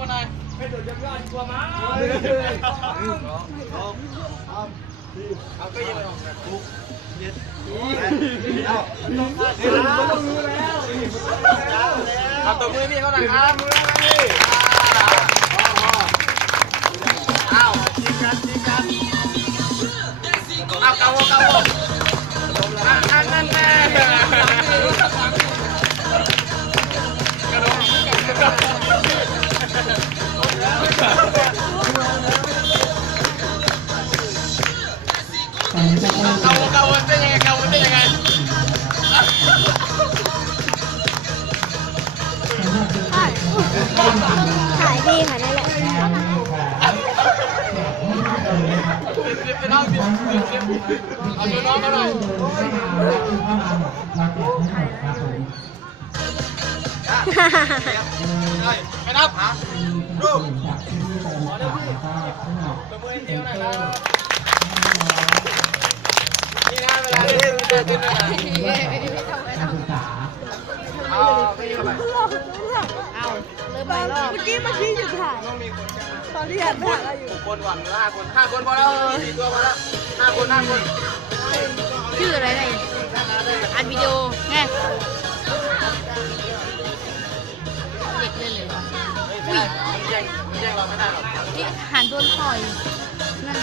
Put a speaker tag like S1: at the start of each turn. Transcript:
S1: เอาไปโชว์น้องมาหน่อยเอาก็ยิงออกจากคุกเอาตัวมือพี่เขาหน่อยครับมือพี่อ้าวจิกันจิกันเอาเกาเกา
S2: ตอนนี้จะเริ่ม
S1: เกาเกาเป็นยังไงเกาเป็นยังไง
S3: ถ่ายดีค่ะนั่นแหละ
S1: เป็นน้องเป็นเอาตัวน้องมาหน่อยไปนับรูปตัวมือเดียวหน่อยนะาเล่นเดินขึ้นนะเอาไปเข้าไป
S3: เอาเริ่มใหม่รอบเมื่อกี้เมื่อกี้อยู่ถ่าย
S1: ต้องมีคน
S3: ตอนที่หันไปหาเราอยู่หก
S1: คนก่อนห้าคนห้าคนพอแล้วสี่ตัวพอแล้วห้าคนห้าคน
S4: ชื่ออะไรไงอัดวิดีโอไงเด็กเลยเลย
S1: ไม่ได้ย่งมันแย่งเราไม่ได้หรอก
S4: นี่หันโดนต่อย